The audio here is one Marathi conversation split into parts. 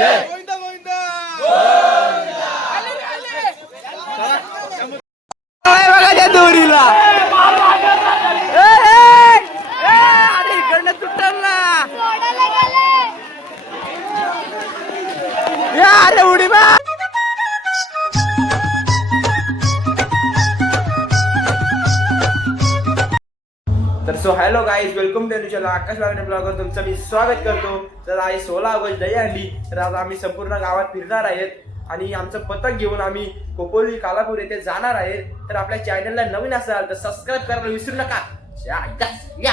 गोविंदा गोविंदा बघा त्या दोरीला? ए, ए, ए, अरे इकडनं तुटल ना. या, अरे उडी मार तर so hello guys welcome to channel Akash वागणे ब्लॉगर तुमचं मी स्वागत करतो. तर आज सोळा ऑगस्ट दही आणली. तर आज आम्ही संपूर्ण गावात फिरणार आहेत. आणि आमचं पथक घेऊन आम्ही कोपोली कालापूर येथे जाणार आहेत. तर आपल्या चॅनलला नवीन असाल तर सबस्क्राईब करायला विसरू नका. या, या,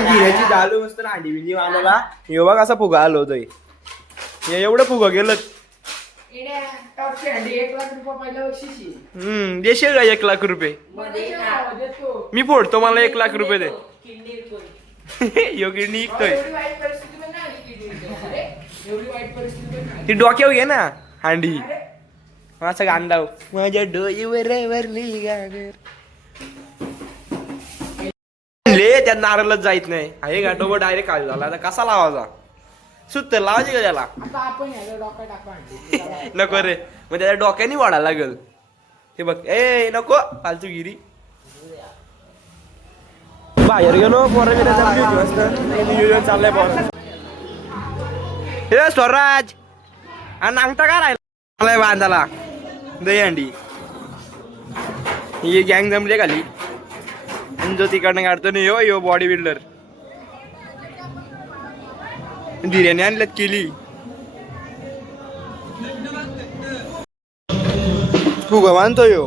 गिऱ्याची मस्त ना अंडी बिंडी आम्हाला हे बघ असा फुगा आलो होतोय हे एवढं फुगा गेलं. हम्म देशील का एक लाख रुपये? मी फोडतो मला एक लाख रुपये दे. योगी निघतोय. ती डोक्यावर घे ना हांडी. असं गांडाव माझ्या डोईवर वरली गागर ले त्या नारळच जायत नाही. आहे का डोबं डायरेक्ट खाली झाला आता कसा लावायचा? सुत्तर लावायची का त्याला? नको रे. मग त्याच्या डोक्याने वाढायला लागल. ते बघ. ए नको. फालतू गिरी. बाहेर गेलो पोरं बिरं चाललंय पोरं. हे स्वराज आणि अंगठा का राहिला? बांधाला. दहीहंडी ही गँग जमली खाली. आणि जो तिकडनं काढतो ना यो यो बॉडी बिल्डर धीरेने आणल्यात केली. फुगा मानतो यो.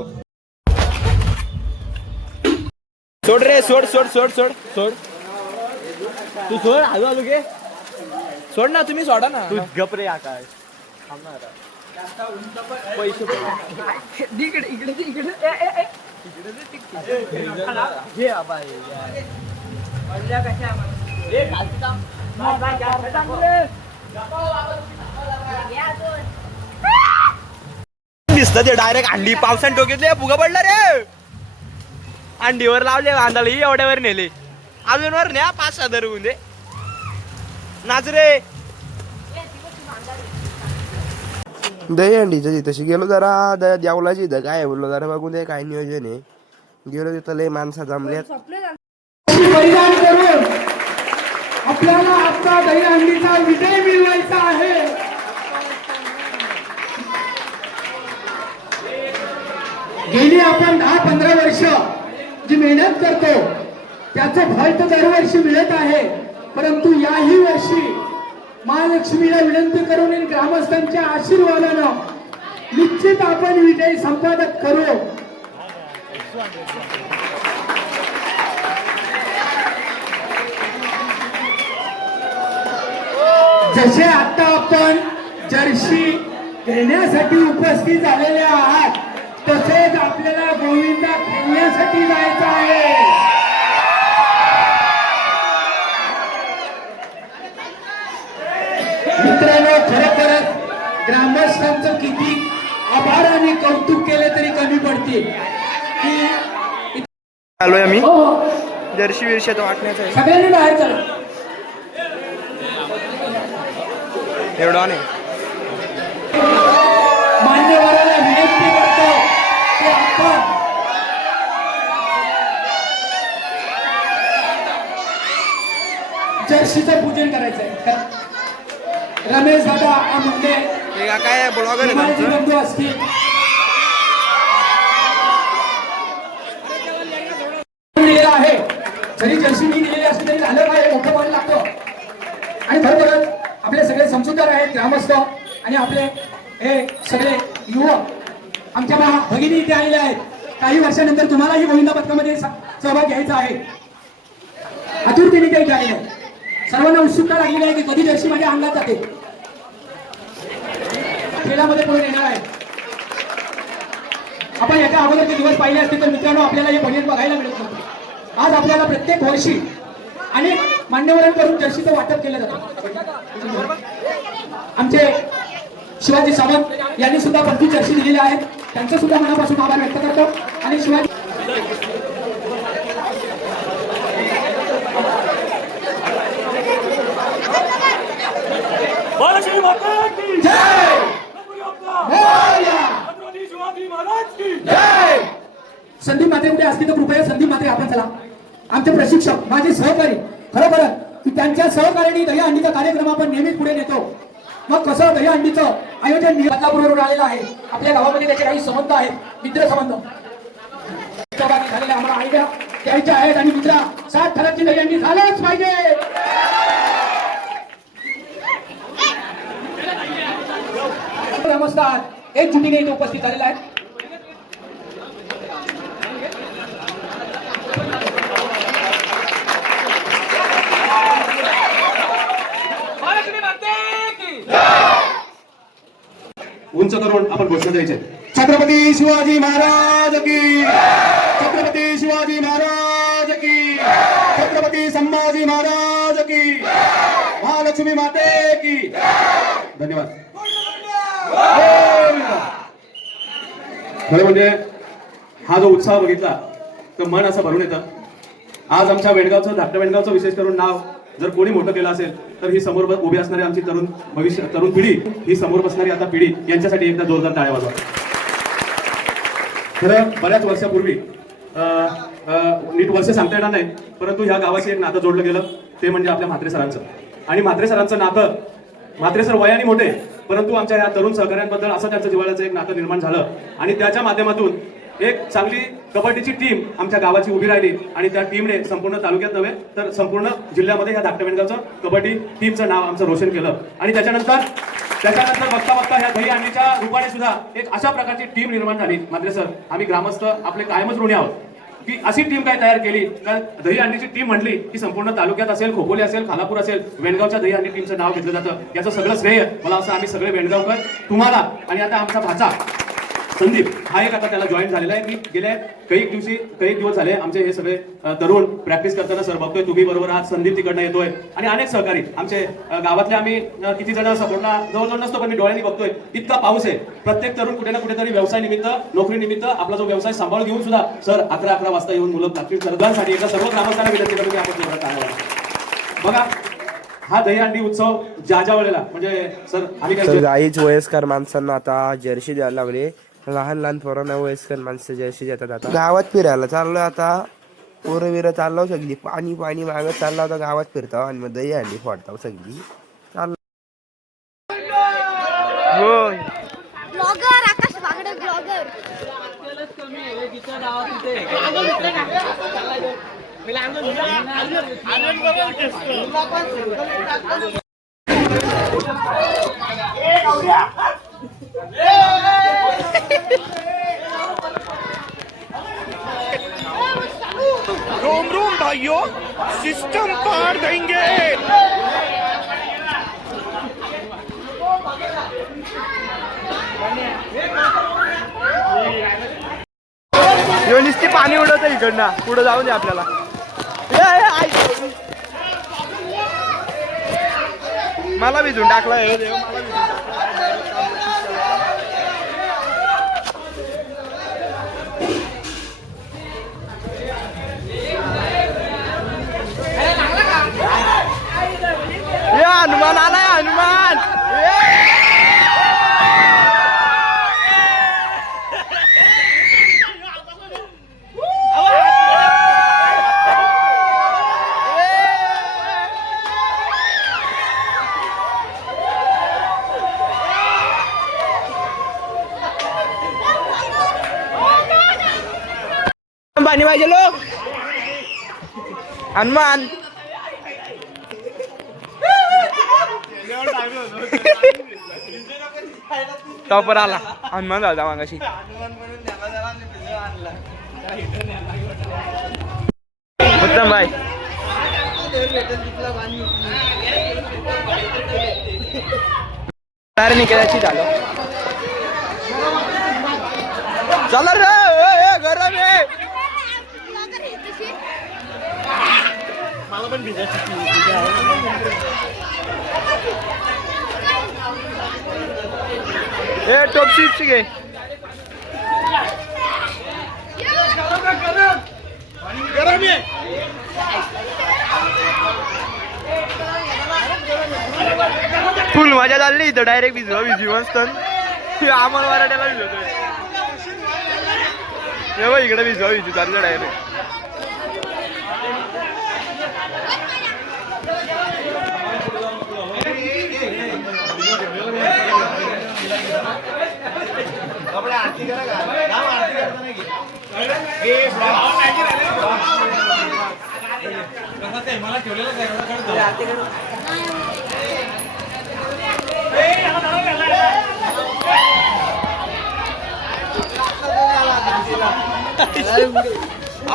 सोड रे सोड सोड सोड सोड सोड. तू सोड हळू हळू घे. सोड ना तुम्ही सोडा ना. तू गप रे आकाश. पैसे इकडे इकडे इकडे. घे आबा दिसत ते डायरेक्ट अंडी पावसाने टोकीतले फुगा पडला रे. अंडीवर लावले बांधाला ही एवढ्यावर नेले. अजून वर न्या पाच सहा दर होऊन दे. नाच रे दही अंडीचं तशी गेलो जरा द- देवलाची इथं. काय बोललो जरा बघून दे काय नियोजन आहे. गेलो तिथं लय माणसं जमल्यात. बलिदान करून आपल्याला आपला दहीहंडीचा विजय मिळवायचा आहे. गेली आपण दहा पंधरा वर्ष. जी मेहनत करतो त्याचं फळ तर दरवर्षी मिळत आहे. परंतु याही वर्षी महालक्ष्मीला विनंती करून ग्रामस्थांच्या आशीर्वादानं निश्चित आपण विजय संपादक करू. जसे आता आपण जर्सी घेण्यासाठी उपस्थित झालेले आहात तसेच आपल्याला गोविंदा खेळण्यासाठी जायचं आहे. मित्रांनो खरोखरच ग्रामस्थांचं किती आभार आणि कौतुक केले तरी कमी पडतील. की आलोय आम्ही. हो हो. जर्शी विरशी तो वाटण्याचं आहे. सगळ्यांनी बाहेर चला. एवढा नाही मान्यवरांना विनंती करतो की आपण जर्शीचं पूजन करायचं आहे रमेश दादा मुंडे. काय ब्लॉगर बंधू असतील. आहे. जरी जर्सी मी दिलेली असली तरी झालं काय? मोठं मान लागतं. आणि खरोखरच आपले सगळे समजूतदार आहेत ग्रामस्थ आणि आपले हे सगळे युवक. आमच्या भगिनी इथे आलेल्या आहेत. काही वर्षानंतर तुम्हालाही गोविंदा पथकामध्ये सहभाग घ्यायचा आहे. आतुरतेने ते आलेले सर्वांना उत्सुकता लागलेली आहे की कधी जर्सी माझ्या अंगात जाते. खेळामध्ये पुढे येणार आहे? आपण याच्या अगोदरचे दिवस पाहिले असते तर मित्रांनो आपल्याला हे बनियन बघायला मिळत नव्हतं. आज आपल्याला प्रत्येक वर्षी अनेक मान्यवरांकडून जर्सीचं वाटप केलं जातं. आमचे शिवाजी सावंत यांनी सुद्धा पंचवीस जर्सी दिलेल्या आहेत. त्यांचं सुद्धा मनापासून आभार व्यक्त करतो. आणि शिवाजी माता संधी माते कुठे? असतील तर कृपया संधी माते आपण चला. आमचे प्रशिक्षक माझे सहकारी. खरोखर की त्यांच्या सहकार्याने अंडीचा कार्यक्रम आपण नेहमीच पुढे नेतो. मग कसं दहीहंडीचं आयोजन बदलापूरवरून आलेलं आहे. आपल्या गावामध्ये त्याचे काही संबंध आहेत. मित्र संबंध. सहभागी झालेल्या आम्हाला आयडिया द्यायच्या आहेत आणि मित्र सात थराची दहीहंडी झालंच पाहिजे. नमस्कार. एक जुटीने इथे उपस्थित झालेला आहे. उंच करून आपण घोषणा द्यायचे छत्रपती शिवाजी महाराज की छत्रपती शिवाजी महाराज की छत्रपती संभाजी महाराज की महालक्ष्मी माते की धन्यवाद. खरं म्हणजे हा जो उत्साह बघितला तर मन असं भरून येतं. आज आमच्या वेणगावचं धाकट्या वेणगावचं विशेष करून नाव जर कोणी मोठं केलं असेल तर ही समोर उभी असणारी आमची तरुण भविष्य तरुण पिढी ही समोर बसणारी आता पिढी यांच्यासाठी एकदा जोरदार टाळ्या वाजवा. खरं बऱ्याच वर्षापूर्वी अं, नीट वर्ष सांगता येणार नाही परंतु ह्या गावाशी एक नातं जोडलं गेलं ते म्हणजे आपल्या म्हात्रे सरांचं आणि म्हात्रे सरांचं नातं म्हात्रे सर वयाने मोठे परंतु आमच्या या तरुण सहकाऱ्यांबद्दल असं त्यांचं जिव्हाळ्याचं एक नातं निर्माण झालं. आणि त्याच्या माध्यमातून एक चांगली कबड्डीची टीम आमच्या गावाची उभी राहिली. आणि त्या टीमने संपूर्ण तालुक्यात नव्हे तर संपूर्ण जिल्ह्यामध्ये ह्या धाकट्या कबड्डी टीमचं नाव आमचं रोशन केलं. आणि त्याच्यानंतर त्याच्यानंतर बघता बघता ह्या दही अंडीच्या रूपाने सुद्धा एक अशा प्रकारची टीम निर्माण झाली. मात्र सर आम्ही ग्रामस्थ आपले कायमच ऋणी आहोत. की अशी टीम काय तयार केली? तर दही अंडीची टीम म्हटली की संपूर्ण तालुक्यात असेल खोपोली असेल खालापूर असेल वेणगावच्या दही अंडी टीमचं नाव घेतलं जातं. याचं सगळं श्रेय. मला असं आम्ही सगळे वेणगावकर तुम्हाला आणि आता आमचा भाचा. संदीप हा एक आता त्याला जॉईन झालेला आहे. की गेल्या काही दिवशी काही दिवस झाले आमचे हे सगळे तरुण प्रॅक्टिस करताना सर बघतोय. तुम्ही बरोबर आहात. संदीप तिकडनं येतोय. आणि अनेक सहकारी आमचे गावातले आम्ही किती जण सपोर्टला जवळजवळ नसतो पण मी डोळ्यांनी बघतोय. इतका पाऊस आहे. प्रत्येक तरुण कुठे ना कुठेतरी व्यवसाय निमित्त नोकरी निमित्त आपला जो व्यवसाय सांभाळून घेऊन सुद्धा सर अकरा अकरा वाजता येऊन मुलं लागतील सरदारांसाठी एकदा सर्व ग्रामस्थांना विनंती करतो की आपण. बघा हा दहीहंडी उत्सव ज्या ज्या वेळेला म्हणजे सर आम्ही गाईच वयस्कर माणसांना आता जर्सी द्यायला लागले. लहान लहान पोरांना वयस्कर माणसं जर्सी देतात आता गावात फिरायला चाललो आता पोरं बिरं चाललो सगळी पाणी पाणी मागत चालला होता गावात फिरताव आणि मग दही हंडी फोडताव सगळी चाललो होय ब्लॉगर आकाश बागडे ब्लॉगर रोम रोम भाइयों सिस्टम पार देंगे। ह्यो नुसती पाणी उडवत इकडनं. पुढे जाऊ दे आपल्याला. मला भिजून टाकला हे देव, मला भिजून टाकला. ए, हनुमान आलाय हनुमान ए! पाणी पाहिजे लोक हनुमान टॉपर आला हनुमान झाला मागाशी उत्तम भाई तयार निघायची झालं चला रे ए, ए, गरम आहे ब्लॉगर आहे तशी ए टॉप सीट घे. फुल मजा चालली इथं डायरेक्ट भिजवा भिजू मस्त. आम्हाला मराठ्याला भिजवतोय. इकडे भिजवा भिजू चाललं डायरेक्ट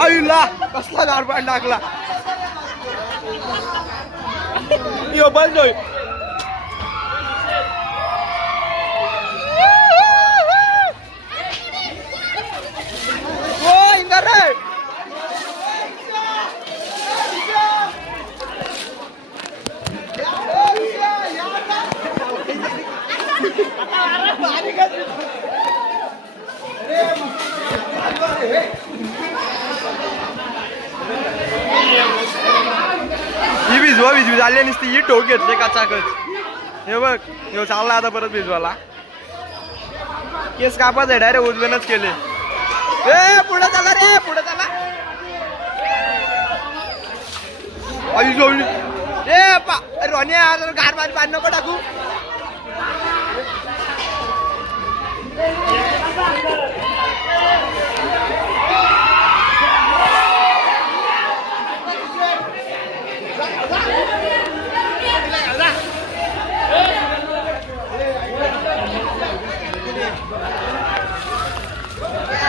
आईला कसला गारपाट टाकला? यो बंदोय ओ इंदर रे ही भिजवा भिजवी झाली नसती ही टोक घेतले काचाकच. हे बघ हे चालला आता परत भिजवाला केस कापाच आहे डायरेक्ट उजवेनच केले. ए पुढे चला रे पुढे चला. आई जोडली ए पा गार मारी पाणी नको टाकू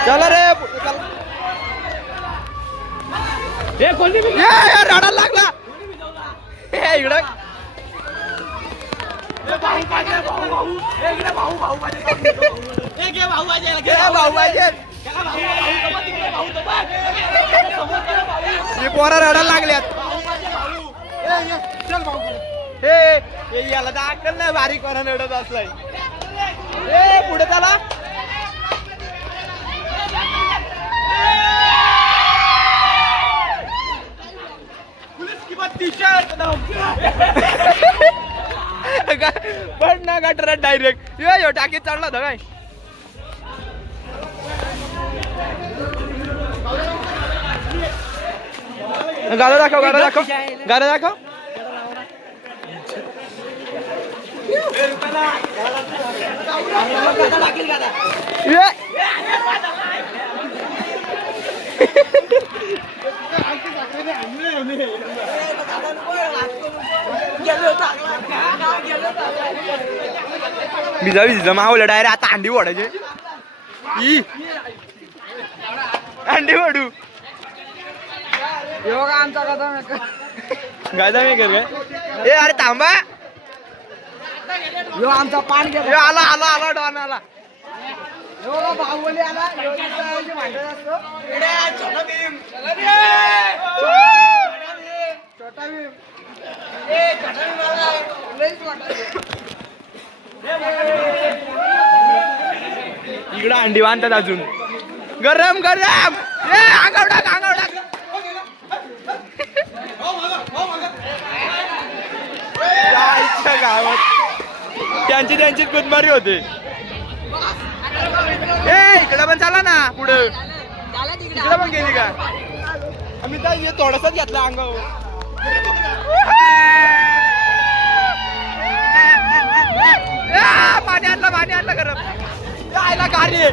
चला रे चला. ए, ए, रडायला लागला. ए इकडं. घे भाऊ पाहिजे हे पोरा रडायला लागल्यात. हे हे याला अक्कल नाही बारीक पोरा रडत असलाय. पुढे चला. पण ना गटरात डायरेक्ट यो यो टाकीत चढला होता काय? गाडा दाखव गाडा दाखव. गाडा दाखव. ये. भिजा भिजा मावलं डायरेक्ट आता अंडी ओढायचे. ई. अंडी ओढू. गायदा मी कर ए अरे थांबा. यो आमचा पान आला आला आला डॉन आला. बाहुबली आला भांडण असतो छोटा भीम छोटा भीम इकडं अंडी बांधतात अजून. गरम गरम. ए अंगाव टाक अंगाव टाक. गावात. त्यांची त्यांची गुदमारी होते. ए इकडं पण चाला ना. पुढं. इकडं पण गेली का? आम्ही तर थोडसच घेतलं अंगावर. पाणी आणलं पाणी आणलं गरम. जायला कार्य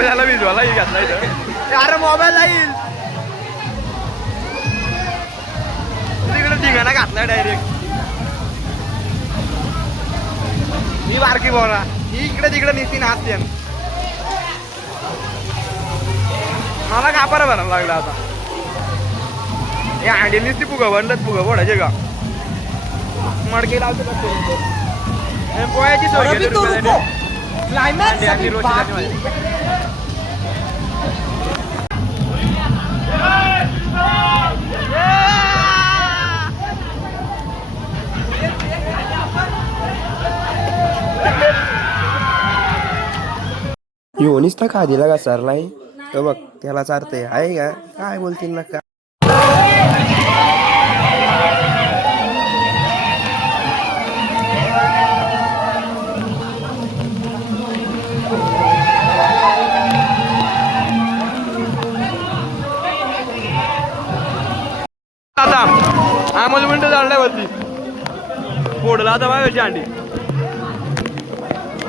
त्याला भिजवायला ही घातला इथं. अरे मोबाईल येईल. तिकडे ढिगाणा घातला डायरेक्ट ही बारकी बोला ही इकडे तिकडे निघती नाचते मला कापारा भरायला लागला आता? हे हँडल नुसती फुगा बनलत फुगा बोडायचे का? मडके लावते ते? हे पोह्याची सोय केली योनीच तर खादीला दिला का सरलाई बघ त्याला चारते आहे का? काय बोलतील ना का आता आम्हाला मिनटं जाणल्या वरती. फोडला आता बाय अंडी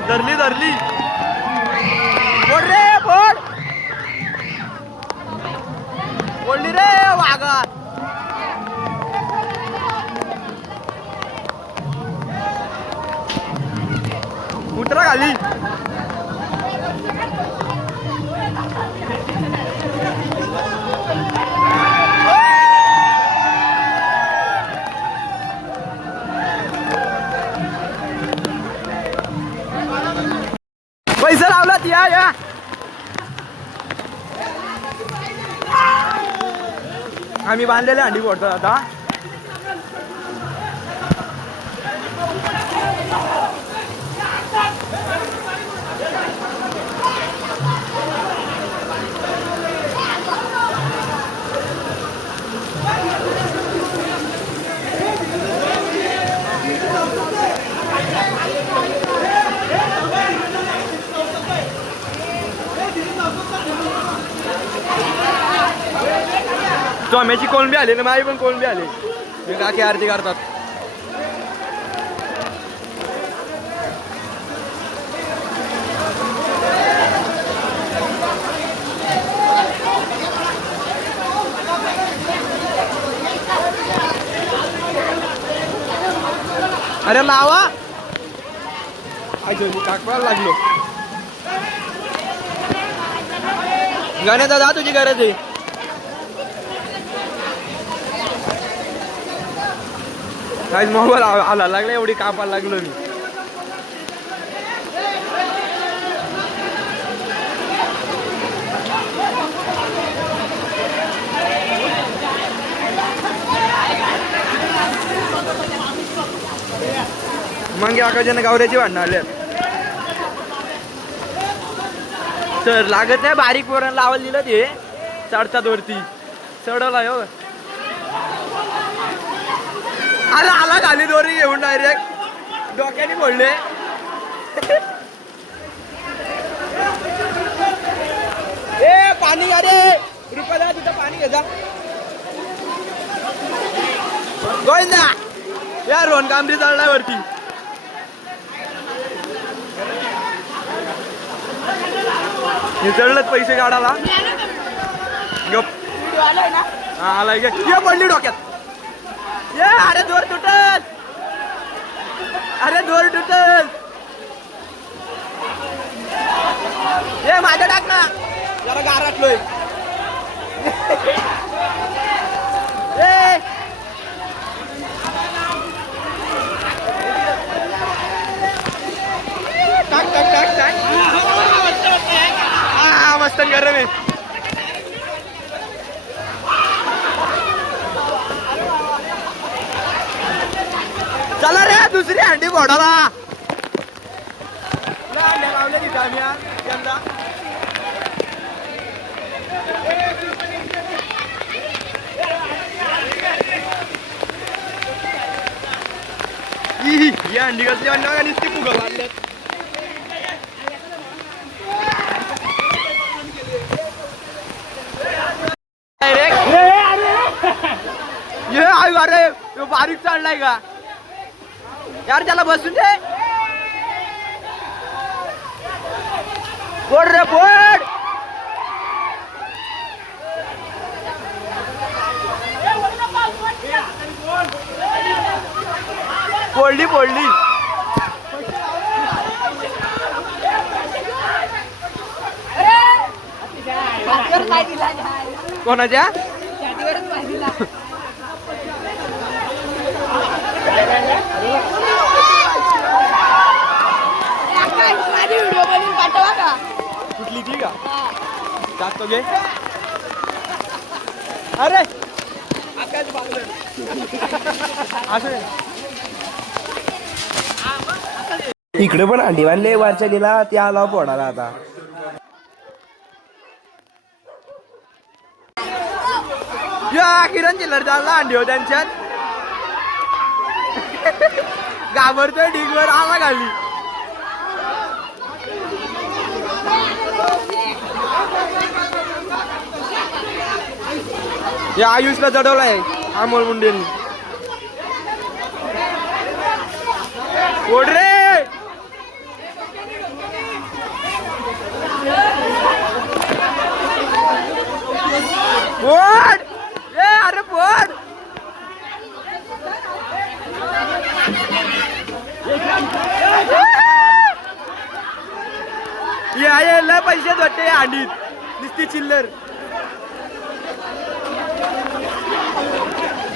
धरली धरली. फोड रे फोड फोडली रे वाघा उतरा खाली. पैसे लावलात या या. आम्ही बांधलेले अंडी फोडतो आता टोम्याची कोळंबी आली ना माझी पण कोळंबी आली. काकी आरती करतात. अरे लावा अजून काकवायला लागलो. गाण्याचा जा तुझी गरज आहे. काय मोबाईल आला लागला एवढी कापायला लागलो मी. मग आकाशाने गावऱ्याची भांडणं आल्या सर लागत नाही बारीक वरण लावायला दिलं ते. चढतात वरती. चढवला हो. अरे आला खाली दोरी घेऊन डायरेक्ट डोक्याने फोडले ए पाणी का रे. रुपयाला तिथं पाणी घ्यायचा गोविंदा या रोहन कांबरी चढलाय वरती. हे चढलं पैसे काढायला. गप. हा आलाय. घे. ये पडली डोक्यात. अरे दोर तुटल. अरे दोर तुटल. ए माझ्या टाक ना. जरा गाराटलोय ए. टाक टाक टाक टाक. मस्त गरम आहे चला रे ई, ही अंडी अंडा का नुसती फुगं मारल्यात ये अरे. बारीक चढलाय का? यार चला बसून दे बोर्ड रे बोर्ड पोळली पोळली कोणाच्या? का? कुठली ती का? टाकतो घे. अरे! इकडे पण अंडी बांधले वरच्या दिला ते आला पोडाला आता. या किरण चिल्लर चालला अंडी हो त्यांच्यात. घाबरतोय ढिगवर आला खाली. या आयुषला चढवलाय अमोल मुंडेंनी. ओढ रे ओढ ए अरे पोड या यायला पैसे वाटते या अंडीत. नुसती चिल्लर.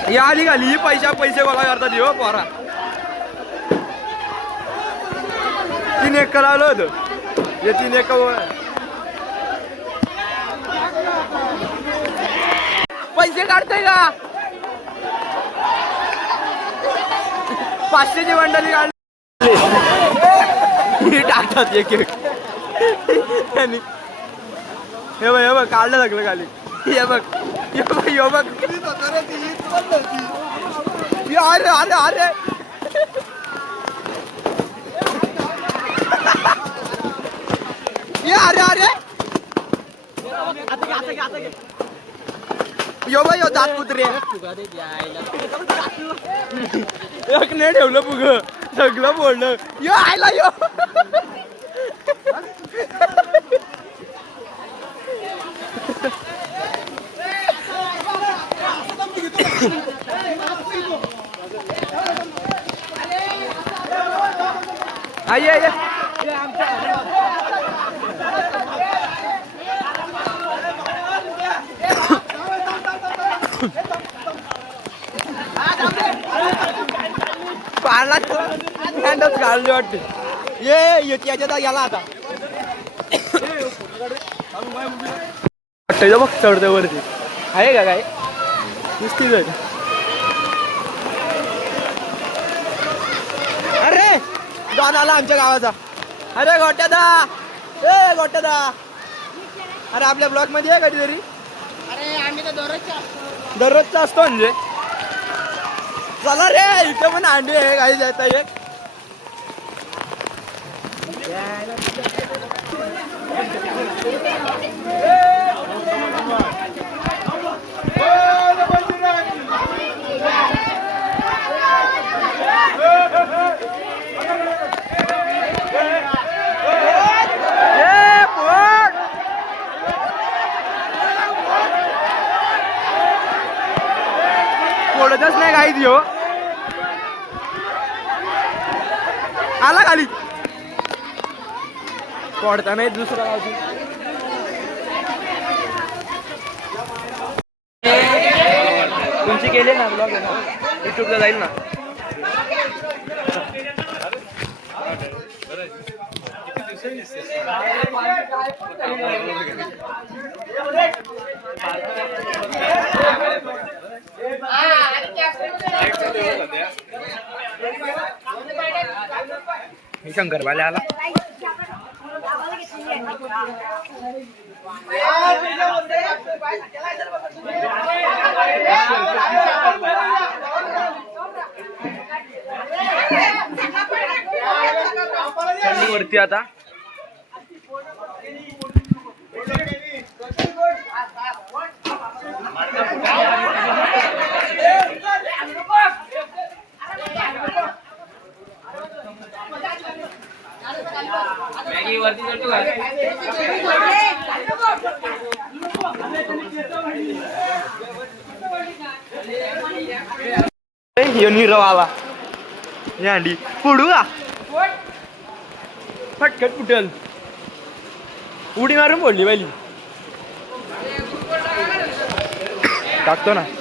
ही आली घाली ही पैशा पैसे गोळा करतात हो पोरा. तीन एक आलं होतं. हे तीन एक पैसे काढते का? पाचशेची मंडळी काढली. टाकतात एक एक. त्यांनी हे बघ हे बघ काढलं लागलं खाली. हे बघ हे बघ हे बघ. अरे अरे अरे. ये अरे अरे. यो बाई यो दात कुत्रे. एक नाही ठेवलं पुग. सगळं बोललं यो आयला यो. आये आये पाळला हँडच काढले वाटते. ये येते याच्यात याला आता. वाटतं बघ चढते वरती. आहे का काय? नुसती जड अरे! डॉन आला आमच्या गावाचा. अरे गोट्यादा! ए गोट्यादा! अरे आपल्या ब्लॉकमध्ये आहे कधीतरी? अरे आम्ही तर दररोजच्या दररोजचा असतो म्हणजे? चला रे इथे पण अंडी आहे काही जाता एक. ए, पोट! फोडतच नाही काही दियो आला खाली. फोडता नाही दुसरा गावची तुमची केली ना ब्लॉग आहे ना? युट्यूबला जाईल ना. शंकर शंकरवाले आला. वरती आता यो नीरव आला ही अंडी पुडू का फटकट फुटल उडी मारून फोडली पहिली टाकतो ना कुणी